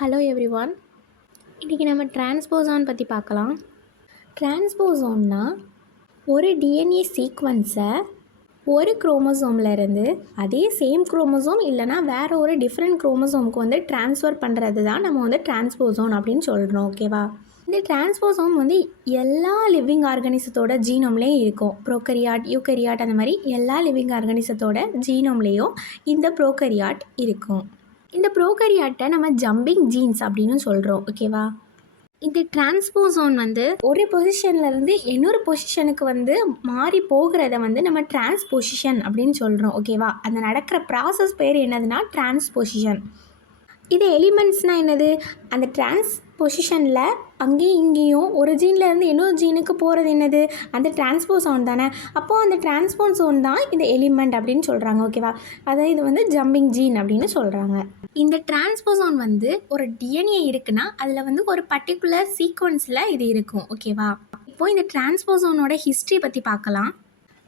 Hello everyone. இன்றைக்கி நம்ம transposon பற்றி பார்க்கலாம். டிரான்ஸ்போசோன்னா ஒரு டிஎன்ஏ சீக்வன்ஸை ஒரு குரோமோசோமில் இருந்து அதே சேம் குரோமோசோம் இல்லைனா வேறு ஒரு டிஃப்ரெண்ட் குரோமோசோமுக்கு வந்து ட்ரான்ஸ்ஃபர் பண்ணுறது தான் நம்ம வந்து டிரான்ஸ்போசோன் அப்படின்னு சொல்கிறோம். ஓகேவா? இந்த டிரான்ஸ்போசோம் வந்து எல்லா லிவிங் ஆர்கானிசத்தோட ஜீனோம்லேயும் இருக்கும். ப்ரோகரியாட், யூகரியாட் அந்த மாதிரி எல்லா லிவிங் ஆர்கானிசத்தோட ஜீனோம்லேயும் இந்த ப்ரோகரியாட் இருக்கும். இந்த ப்ரோகரியாட்டை நம்ம ஜம்பிங் ஜீன்ஸ் அப்படின்னு சொல்கிறோம். ஓகேவா? இந்த டிரான்ஸ்போசோன் வந்து ஒரு பொசிஷன்லேருந்து இன்னொரு பொசிஷனுக்கு வந்து மாறி போகிறத வந்து நம்ம டிரான்ஸ்பொசிஷன் அப்படின்னு சொல்கிறோம். ஓகேவா? அந்த நடக்கிற ப்ராசஸ் பேர் என்னதுன்னா டிரான்ஸ்பொசிஷன். இது எலிமெண்ட்ஸ்னால் என்னது? அந்த டிரான்ஸ்பொசிஷனில் அங்கேயும் இங்கேயும் ஒரு ஜீன்லேருந்து இன்னொரு ஜீனுக்கு போகிறது என்னது? அந்த டிரான்ஸ்போசோன் தானே. அப்போது அந்த டிரான்ஸ்போசோன் தான் இந்த எலிமெண்ட் அப்படின்னு சொல்கிறாங்க. ஓகேவா? அதாவது இது வந்து ஜம்பிங் ஜீன் அப்படின்னு சொல்கிறாங்க. இந்த டிரான்ஸ்போசோன் வந்து ஒரு டிஎன்ஏ இருக்குன்னா அதில் வந்து ஒரு பர்டிகுலர் சீக்வன்ஸில் இது இருக்கும். ஓகேவா? இப்போது இந்த டிரான்ஸ்போசோனோட ஹிஸ்ட்ரி பற்றி பார்க்கலாம்.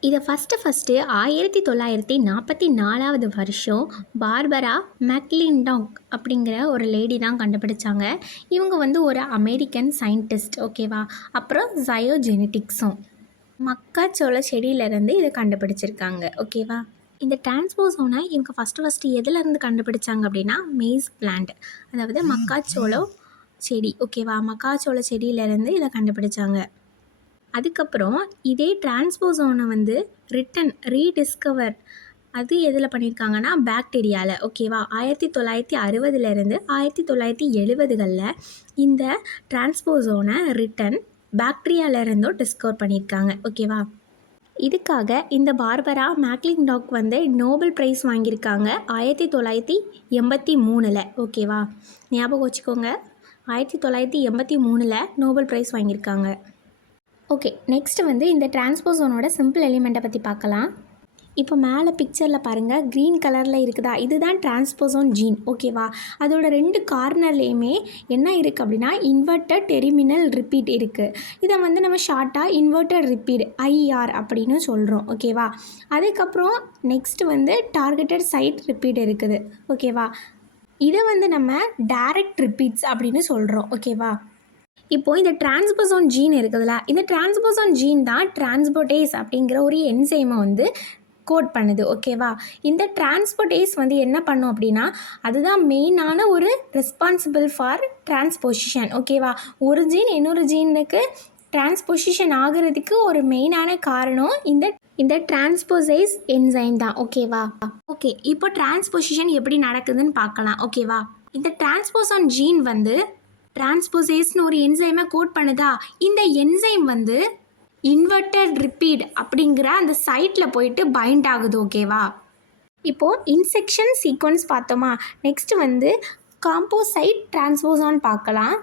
இதை ஃபஸ்ட்டு 1944 வருஷம் பார்பரா மெக்லின்டாக் அப்படிங்கிற ஒரு லேடி தான் கண்டுபிடிச்சாங்க. இவங்க வந்து ஒரு அமெரிக்கன் சயின்டிஸ்ட். ஓகேவா? அப்புறம் ஜயோஜெனட்டிக்ஸும் மக்காச்சோள செடியிலேருந்து இதை கண்டுபிடிச்சிருக்காங்க. ஓகேவா? இந்த டிரான்ஸ்போசோனை இவங்க ஃபஸ்ட்டு எதுலேருந்து கண்டுபிடிச்சாங்க அப்படின்னா மெய்ஸ் பிளான்ட், அதாவது மக்காச்சோளம் செடி. ஓகேவா? மக்காச்சோள செடியிலேருந்து இதை கண்டுபிடிச்சாங்க. அதுக்கப்புறம் இதே டிரான்ஸ்போசோனை வந்து ரீடிஸ்கவர் அது எதில் பண்ணியிருக்காங்கன்னா பாக்டீரியாவில். ஓகேவா? 1960 1970களில் இந்த டிரான்ஸ்போசோனை பாக்டீரியாவிலேருந்தும் டிஸ்கவர் பண்ணியிருக்காங்க. ஓகேவா? இதுக்காக இந்த பார்பரா மெக்லின்டாக் வந்து நோபல் ப்ரைஸ் வாங்கியிருக்காங்க 1983. ஓகேவா? ஞாபகம் வச்சுக்கோங்க, 1983 நோபல் ப்ரைஸ் வாங்கியிருக்காங்க. ஓகே, நெக்ஸ்ட் வந்து இந்த டிரான்ஸ்போசோனோட சிம்பிள் எலிமெண்ட்டை பற்றி பார்க்கலாம். இப்போ மேலே பிக்சரில் பாருங்கள், க்ரீன் கலரில் இருக்குதா? இதுதான் டிரான்ஸ்போசோன் ஜீன். ஓகேவா? அதோட 2 கார்னர்லேயுமே என்ன இருக்குது அப்படின்னா இன்வெர்ட்டட் டெர்மினல் ரிப்பீட் இருக்குது. இதை வந்து நம்ம ஷார்ட்டாக இன்வெர்ட்டட் ரிப்பீட் ஐஆர் அப்படின்னு சொல்கிறோம். ஓகேவா? அதுக்கப்புறம் நெக்ஸ்ட் வந்து டார்கெட்டட் சைட் ரிப்பீட் இருக்குது. ஓகேவா? இதை வந்து நம்ம டைரக்ட் ரிப்பீட்ஸ் அப்படின்னு சொல்கிறோம். ஓகேவா? இப்போது இந்த டிரான்ஸ்போசோன் ஜீன் இருக்குதுல்ல, இந்த டிரான்ஸ்போசோன் ஜீன் தான் டிரான்ஸ்போர்டேஸ் அப்படிங்கிற ஒரு என்சைமை வந்து கோட் பண்ணுது. ஓகேவா? இந்த டிரான்ஸ்போர்டேஸ் வந்து என்ன பண்ணும் அப்படின்னா அதுதான் மெயினான ஒரு ரெஸ்பான்சிபிள் ஃபார் டிரான்ஸ்பொசிஷன். ஓகேவா? ஒரு ஜீன் இன்னொரு ஜீனுக்கு டிரான்ஸ்பொசிஷன் ஆகிறதுக்கு ஒரு மெயினான காரணம் இந்த டிரான்ஸ்போசேஸ் என்சைம் தான். ஓகேவா? ஓகே, இப்போ டிரான்ஸ்பொசிஷன் எப்படி நடக்குதுன்னு பார்க்கலாம். ஓகேவா? இந்த டிரான்ஸ்போசோன் ஜீன் வந்து டிரான்ஸ்போசேஸ்னு ஒரு என்சைமை கோட் பண்ணுதா? இந்த என்சைம் வந்து இன்வெர்ட்டட் ரிப்பீட் அப்படிங்கிற அந்த சைட்டில் போயிட்டு பைண்ட் ஆகுது. ஓகேவா? இப்போது இன்செக்ஷன் சீக்வன்ஸ் பார்த்தோமா? நெக்ஸ்ட் வந்து காம்போசைட் டிரான்ஸ்போசான் பார்க்கலாம்.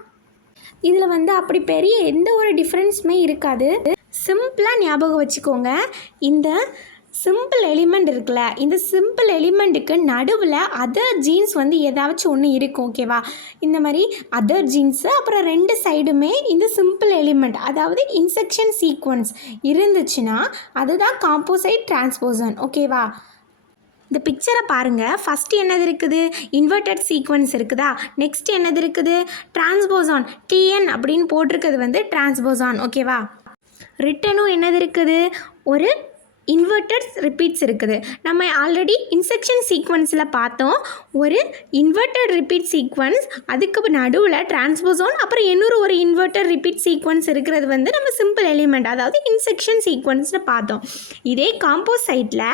இதில் வந்து அப்படி பெரிய எந்த ஒரு டிஃப்ரென்ஸுமே இருக்காது. சிம்பிளாக ஞாபகம் வச்சுக்கோங்க, இந்த சிம்பிள் எலிமெண்ட் இருக்குல்ல, இந்த சிம்பிள் எலிமெண்ட்டுக்கு நடுவில் அதர் ஜீன்ஸ் வந்து ஏதாச்சும் ஒன்று இருக்கும். ஓகேவா? இந்த மாதிரி அதர் ஜீன்ஸு அப்புறம் 2 சைடுமே இந்த சிம்பிள் எலிமெண்ட் அதாவது இன்செக்ஷன் சீக்வன்ஸ் இருந்துச்சுன்னா அதுதான் காம்போசைட் டிரான்ஸ்போசன். ஓகேவா? இந்த பிக்சரை பாருங்கள். ஃபஸ்ட்டு என்னது இருக்குது? இன்வெர்ட்டட் சீக்வன்ஸ் இருக்குதா? நெக்ஸ்ட் என்னது இருக்குது? டிரான்ஸ்போசான் டிஎன் அப்படின்னு போட்டிருக்கிறது வந்து டிரான்ஸ்போசான். ஓகேவா? ரிட்டனும் என்னது இருக்குது? ஒரு இன்வெர்ட்டட் ரிப்பீட்ஸ் இருக்குது. நம்ம ஆல்ரெடி இன்செக்ஷன் சீக்வன்ஸில் பார்த்தோம், ஒரு இன்வெர்ட்டட் ரிப்பீட் சீக்வன்ஸ், அதுக்கு நடுவில் டிரான்ஸ்போசோன், அப்புறம் ஒரு இன்வெர்ட்டட் ரிப்பீட் சீக்வன்ஸ் இருக்கிறது வந்து நம்ம சிம்பிள் எலிமெண்ட் அதாவது இன்செக்ஷன் சீக்வன்ஸில் பார்த்தோம். இதே காம்போசைட்டில்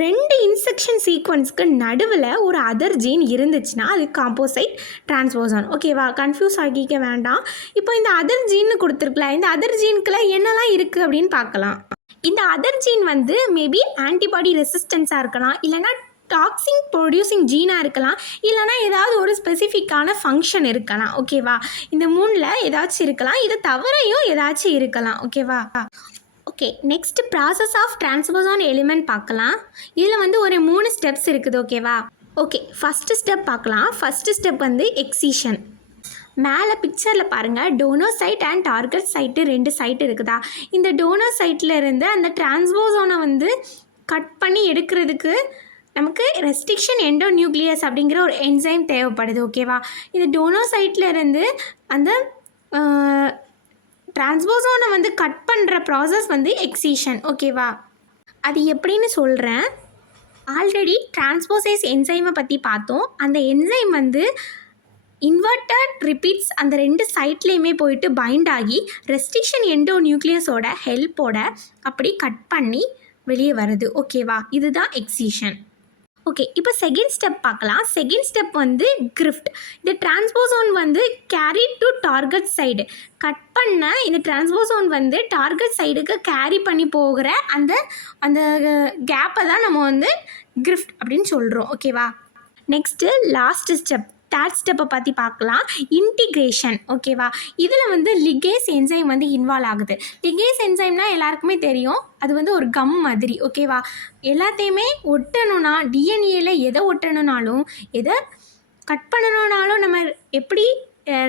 2 இன்செக்ஷன் சீக்வன்ஸ்க்கு நடுவில் ஒரு அதர் ஜீன் இருந்துச்சுன்னா அது காம்போசைட் டிரான்ஸ்போசான். ஓகேவா? கன்ஃபியூஸ் ஆகிக்க வேண்டாம். இப்போ இந்த அதர் ஜீன்னு கொடுத்துருக்கலாம், இந்த அதர் ஜீனுக்குலாம் என்னெல்லாம் இருக்குது அப்படின்னு பார்க்கலாம். இந்த அதர் ஜீன் வந்து மேபி ஆன்டிபாடி ரெசிஸ்டன்ஸாக இருக்கலாம், இல்லைனா டாக்ஸின் ப்ரொடியூசிங் ஜீனாக இருக்கலாம், இல்லைனா ஏதாவது ஒரு ஸ்பெசிஃபிக்கான ஃபங்க்ஷன் இருக்கலாம். ஓகேவா? இந்த 3ல் ஏதாச்சும் இருக்கலாம், இதை தவிரையும் ஏதாச்சும் இருக்கலாம். ஓகேவா? Okay, next process of transposon element பார்க்கலாம். இதில் வந்து ஒரு 3 ஸ்டெப்ஸ் இருக்குது. ஓகேவா? ஓகே, ஃபஸ்ட்டு ஸ்டெப் பார்க்கலாம். ஃபஸ்ட்டு ஸ்டெப் வந்து எக்ஸிஷன். மேலே பிக்சரில் பாருங்கள், donor side and target side 2 side இருக்குதா? இந்த டோனர் சைட்டில் இருந்து அந்த டிரான்ஸ்போசோனை வந்து கட் பண்ணி எடுக்கிறதுக்கு நமக்கு ரெஸ்ட்ரிக்ஷன் எண்டோநியூக்ளியஸ் அப்படிங்கிற ஒரு என்சைம் தேவைப்படுது. ஓகேவா? இது டோனோசைட்டில் இருந்து அந்த டிரான்ஸ்போசோனை வந்து கட் பண்ணுற ப்ராசஸ் வந்து எக்ஸீஷன். ஓகேவா? அது எப்படின்னு சொல்கிறேன். ஆல்ரெடி டிரான்ஸ்போசேஸ் என்சைமை பற்றி பார்த்தோம். அந்த என்சைம் வந்து இன்வெர்ட்டட் ரிப்பீட்ஸ் அந்த 2 சைட்லேயுமே போயிட்டு பைண்ட் ஆகி ரெஸ்ட்ரிக்ஷன் எண்டோநியூக்ளியஸோட ஹெல்ப்போட அப்படி கட் பண்ணி வெளியே வருது. ஓகேவா? இதுதான் எக்ஸீஷன். ஓகே, இப்போ செகண்ட் ஸ்டெப் பார்க்கலாம். செகண்ட் ஸ்டெப் வந்து கிரிஃப்ட். இந்த டிரான்ஸ்போசோன் வந்து carry to target side. Cut பண்ண இந்த டிரான்ஸ்போசோன் வந்து டார்கெட் சைடுக்கு கேரி பண்ணி போகிற அந்த அந்த கேப்பை தான் நம்ம வந்து கிரிஃப்ட் அப்படின்னு சொல்கிறோம். ஓகேவா? நெக்ஸ்ட்டு லாஸ்ட் ஸ்டெப், தேர்ட் ஸ்டெப்பை பற்றி பார்க்கலாம். இன்டிகிரேஷன். ஓகேவா? இதில் வந்து லிகேஸ் என்சைம் வந்து இன்வால்வ் ஆகுது. லிகேஸ் என்சைம்னா எல்லாருக்குமே தெரியும், அது வந்து ஒரு கம் மாதிரி. ஓகேவா? எல்லாத்தையுமே ஒட்டணும்னா டிஎன்ஏல எதை ஒட்டணுனாலும் எதை கட் பண்ணணுன்னாலும் நம்ம எப்படி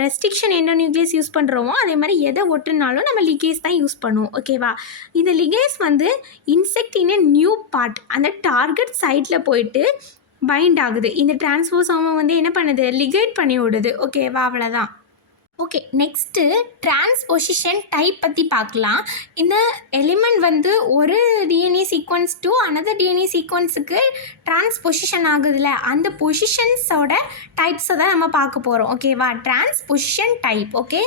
ரெஸ்ட்ரிக்ஷன் எண்டோநியூக்ளியஸ் யூஸ் பண்ணுறோமோ அதே மாதிரி எதை ஒட்டுனாலும் நம்ம லிகேஸ் தான் யூஸ் பண்ணுவோம். ஓகேவா? இந்த லிகேஸ் வந்து insect in a new part அந்த டார்கெட் சைட்டில் போயிட்டு பைண்ட் ஆகுது. இந்த டிரான்ஸ்போசோமை வந்து என்ன பண்ணுது? லிகேட் பண்ணி விடுது. ஓகேவா? அவ்வளோதான். ஓகே, நெக்ஸ்ட்டு டிரான்ஸ்பொசிஷன் டைப் பற்றி பார்க்கலாம். இந்த எலிமெண்ட் வந்து ஒரு DNA sequence to another DNA சீக்வன்ஸுக்கு டிரான்ஸ்பொசிஷன் ஆகுதுல்ல, அந்த பொசிஷன்ஸோட டைப்ஸை தான் நம்ம பார்க்க போகிறோம். ஓகேவா? Transposition type. ஓகே,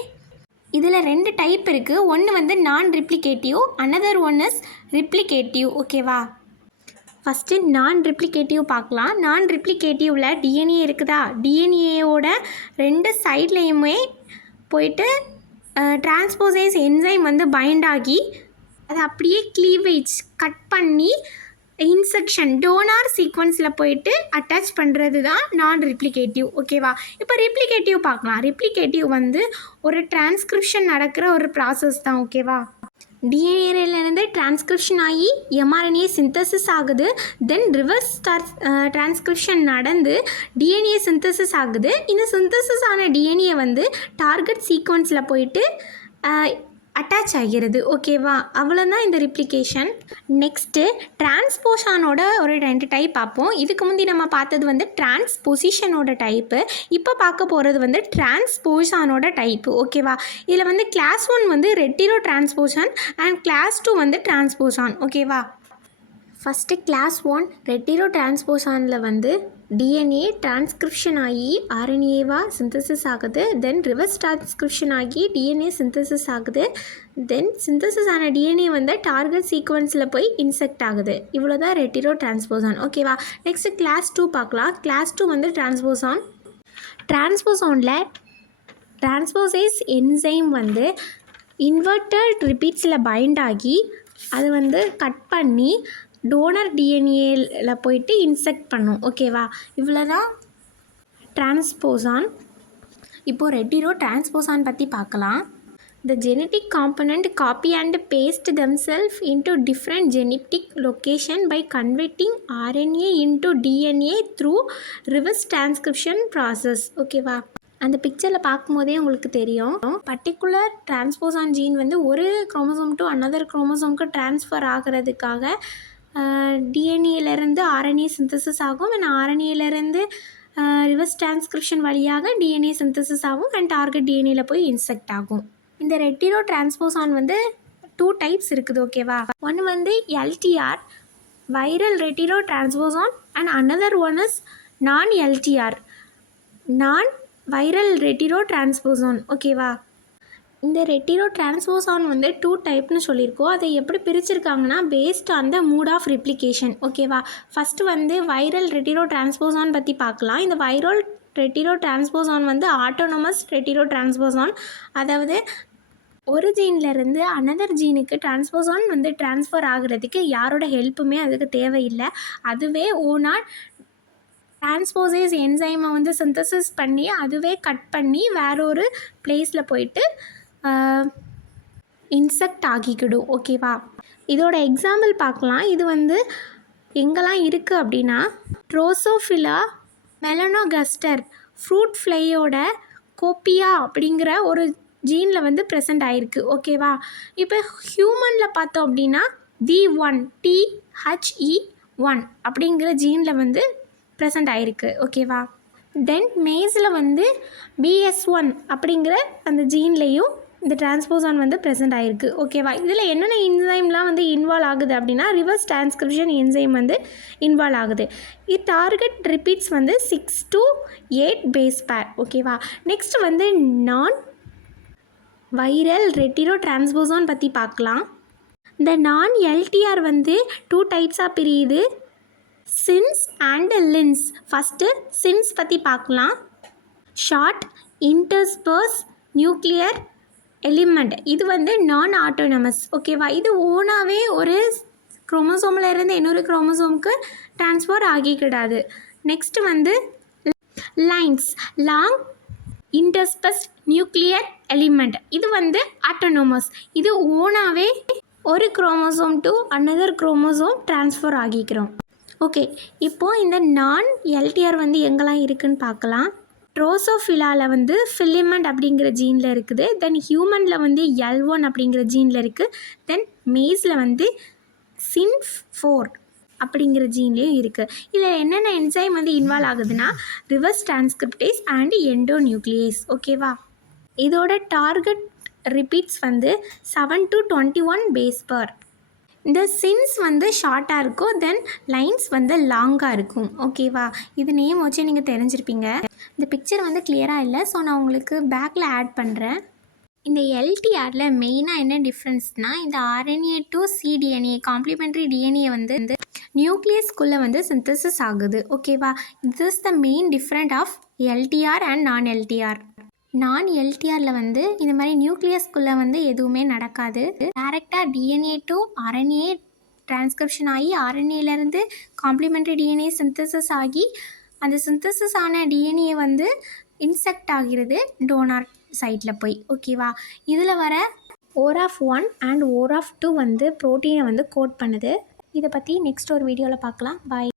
இதில் 2 டைப் இருக்குது. ஒன்று வந்து நான் ரிப்ளிகேட்டிவ், அனதர் ஒன் இஸ் ரிப்ளிகேட்டிவ். ஓகேவா? ஃபஸ்ட்டு நான் ரிப்ளிகேட்டிவ் பார்க்கலாம். நான் ரிப்ளிகேட்டிவில் டிஎன்ஏ இருக்குதா, டிஎன்ஏயோட 2 சைட்லேயுமே போயிட்டு டிரான்ஸ்போசேஸ் என்சைம் வந்து பைண்ட் ஆகி அதை அப்படியே க்ளீவேஜ் கட் பண்ணி இன்செக்ஷன் டோனார் சீக்வன்ஸில் போயிட்டு அட்டாச் பண்ணுறது தான் நான் ரிப்ளிகேட்டிவ். ஓகேவா? இப்போ ரிப்ளிகேட்டிவ் பார்க்கலாம். ரிப்ளிகேட்டிவ் வந்து ஒரு டிரான்ஸ்கிரிப்ஷன் நடக்கிற ஒரு ப்ராசஸ் தான். ஓகேவா? டிஎன்ஏலேருந்து டிரான்ஸ்கிரிப்ஷன் ஆகி எம்ஆர்என்ஏ சிந்தசிஸ் ஆகுது. தென் ரிவர்ஸ் டிரான்ஸ்கிரிப்ஷன் நடந்து டிஎன்ஏ சிந்தசிஸ் ஆகுது. இந்த சிந்தசிஸ் ஆன டிஎன்ஏ வந்து டார்கெட் சீக்வன்ஸில் போயிட்டு அட்டாச் ஆகிறது. ஓகேவா? அவ்வளோதான் இந்த ரிப்ளிகேஷன். நெக்ஸ்ட்டு டிரான்ஸ்போஷனோட ஒரு 2 டைப் பார்ப்போம். இதுக்கு முந்தி நம்ம பார்த்தது வந்து டிரான்ஸ்பொசிஷனோட டைப்பு. இப்போ பார்க்க போகிறது வந்து டிரான்ஸ்போஷனோட டைப்பு. ஓகேவா? இதில் வந்து கிளாஸ் 1 வந்து ரெட்டிரோ டிரான்ஸ்போஷன் அண்ட் கிளாஸ் 2 வந்து டிரான்ஸ்போஷன். ஓகேவா? ஃபஸ்ட்டு கிளாஸ் 1 ரெட்டிரோ டிரான்ஸ்போஷனில் வந்து டிஎன்ஏ டிரான்ஸ்கிரிப்ஷன் ஆகி ஆர்என்ஏவாக சிந்தசிஸ் ஆகுது. தென் ரிவர்ஸ் டிரான்ஸ்கிரிப்ஷன் ஆகி டிஎன்ஏ சிந்தசிஸ் ஆகுது. தென் சிந்தசிஸ் ஆன டிஎன்ஏ வந்து டார்கெட் சீக்வன்ஸில் போய் இன்செக்ட் ஆகுது. இவ்வளோ தான் ரெட்டிரோ டிரான்ஸ்போசான். ஓகேவா? நெக்ஸ்ட்டு கிளாஸ் 2 பார்க்கலாம். கிளாஸ் 2 வந்து டிரான்ஸ்போசான். டிரான்ஸ்போசானில் டிரான்ஸ்போசேஸ் என்சைம் வந்து இன்வெர்ட்டட் ரிப்பீட்ஸில் பைண்ட் ஆகி அது வந்து கட் பண்ணி டோனர் டிஎன்ஏல போயிட்டு இன்செக்ட் பண்ணும். ஓகேவா? இவ்வளோ தான் டிரான்ஸ்போசான். இப்போது ரெட்டிரோ டிரான்ஸ்போசான் பற்றி பார்க்கலாம். The genetic component copy and paste themselves into different genetic location by converting RNA into DNA through reverse transcription process. ஓகேவா? அந்த பிக்சரில் பார்க்கும்போதே உங்களுக்கு தெரியும், பர்டிகுலர் டிரான்ஸ்போசான் ஜீன் வந்து ஒரு குரோமோசோம் டு அனதர் குரோமோசோமுக்கு ட்ரான்ஸ்ஃபர் ஆகிறதுக்காக டிஎன்ஏலேருந்து ஆர்என்ஏ சிந்தசிஸ் ஆகும். அண்ட் ஆர்என்ஏலேருந்து ரிவர்ஸ் டிரான்ஸ்கிரிப்ஷன் வழியாக டிஎன்ஏ சிந்தசிஸ் ஆகும் அண்ட் டார்கெட் டிஎன்ஏல போய் இன்செக்ட் ஆகும். இந்த ரெட்டிரோ டிரான்ஸ்போசான் வந்து 2 டைப்ஸ் இருக்குது. ஓகேவா? ஒன்று வந்து LTR viral retro transposon and another one is non LTR non viral retro transposon. ஓகேவா? இந்த ரெட்டிரோ டிரான்ஸ்போசான் வந்து 2 டைப்னு சொல்லியிருக்கோம். அதை எப்படி பிரிச்சிருக்காங்கன்னா based on the mode of replication. ஓகேவா? ஃபஸ்ட்டு வந்து வைரல் ரெட்டிரோ டிரான்ஸ்போசான் பற்றி பார்க்கலாம். இந்த வைரல் ரெட்டிரோ டிரான்ஸ்போசான் வந்து ஆட்டோனமஸ் ரெட்டிரோ டிரான்ஸ்போசான். அதாவது ஒரு ஜீன்லேருந்து அனதர் ஜீனுக்கு டிரான்ஸ்போசான் வந்து ட்ரான்ஸ்ஃபர் ஆகிறதுக்கு யாரோட ஹெல்ப்புமே அதுக்கு தேவையில்லை. அதுவே ஓனாக டிரான்ஸ்போசேஸ் என்சைமை வந்து சிந்தசிஸ் பண்ணி அதுவே கட் பண்ணி வேற ஒரு பிளேஸில் போயிட்டு இன்செக்ட் ஆகிக்கிடும். ஓகேவா? இதோட எக்ஸாம்பிள் பார்க்கலாம். இது வந்து எங்கெல்லாம் இருக்குது அப்படின்னா ட்ரோசோஃபிலா மெலனோகஸ்டர் ஃப்ரூட் ஃப்ளையோட கோப்பியா அப்படிங்கிற ஒரு ஜீனில் வந்து ப்ரெசென்ட் ஆகிருக்கு. ஓகேவா? இப்போ ஹியூமனில் பார்த்தோம் அப்படின்னா D1 THE ஒன் அப்படிங்கிற ஜீனில் வந்து ப்ரெசண்ட் ஆகிருக்கு. ஓகேவா? தென் மேஸில் வந்து BS1 அப்படிங்கிற அந்த ஜீன்லேயும் இந்த டிரான்ஸ்போசான் வந்து ப்ரெசென்ட் ஆகிருக்கு. ஓகேவா? இதில் என்னென்ன என்சைம்லாம் வந்து இன்வால்வ் ஆகுது அப்படின்னா ரிவர்ஸ் டிரான்ஸ்கிரிப்ஷன் என்சைம் வந்து இன்வால்வ் ஆகுது. டார்கெட் ரிப்பீட்ஸ் வந்து 6 to 8 பேஸ் பேர். ஓகேவா? நெக்ஸ்ட் வந்து நான் வைரல் ரெட்டிரோ டிரான்ஸ்போசான் பற்றி பார்க்கலாம். இந்த நான் LTR வந்து 2 டைப்ஸாக பிரியுது, SINEs and LINEs. First SINEs பற்றி பார்க்கலாம். Short interspersed nuclear element. இது வந்து நான் ஆட்டோனமஸ். ஓகேவா? இது ஓனாகவே ஒரு குரோமோசோமில் இருந்து இன்னொரு குரோமோசோமுக்கு ட்ரான்ஸ்ஃபர் ஆகிக்கிடாது. நெக்ஸ்ட் வந்து LINEs, long interspersed nuclear element. இது வந்து ஆட்டோனமஸ். இது ஓனாகவே ஒரு chromosome to another chromosome transfer ஆகிக்கிறோம். ஓகே, இப்போது இந்த நான் LTR வந்து எங்கெல்லாம் இருக்குதுன்னு பார்க்கலாம். ட்ரோசோஃபிலாவில் வந்து ஃபிலிமெண்ட் அப்படிங்கிற ஜீனில் இருக்குது. தென் ஹியூமனில் வந்து L1 அப்படிங்கிற ஜீனில் இருக்குது. தென் மேஸில் வந்து SIN4 அப்படிங்கிற ஜீன்லேயும் இருக்குது. இதில் என்னென்ன என்சைம் வந்து இன்வால்வ் ஆகுதுன்னா ரிவர்ஸ் டிரான்ஸ்கிரிப்டேஸ் அண்ட் எண்டோநியூக்ளியேஸ். ஓகேவா? இதோட டார்கெட் ரிப்பீட்ஸ் வந்து 7 to 21 பேஸ் பர். இந்த சின்ஸ் வந்து ஷார்ட்டாக இருக்கும், தென் லைன்ஸ் வந்து லாங்காக இருக்கும். ஓகேவா? இது நேம் வச்சு நீங்கள் தெரிஞ்சிருப்பீங்க. இந்த பிக்சர் வந்து கிளியராக இல்லை, ஸோ நான் உங்களுக்கு பேக்கில் ஆட் பண்ணுறேன். இந்த LTRல மெயினாக என்ன டிஃப்ரென்ஸ்னால் இந்த RNA to cDNA complementary DNA வந்து நியூக்ளியஸ்குள்ளே வந்து சிந்தசிஸ் ஆகுது. ஓகேவா? This the main different of LTR and non LTR. நான் LTRல வந்து இந்த மாதிரி நியூக்ளியஸ்குள்ளே வந்து எதுவுமே நடக்காது. டைரெக்டாக DNA to RNA டிரான்ஸ்கிரிப்ஷன் ஆகி RNAலேருந்து காம்ப்ளிமெண்ட்ரி DNA சிந்தசிஸ் ஆகி அந்த சிந்தசிஸ் ஆன DNA வந்து இன்செக்ட் ஆகிறது டோனார் சைட்டில் போய். ஓகேவா? இதில் வர ORAF1 அண்ட் ORAF2 வந்து ப்ரோட்டீனை வந்து கோட் பண்ணுது. இதை பற்றி நெக்ஸ்ட் ஒரு வீடியோவில் பார்க்கலாம். பாய்.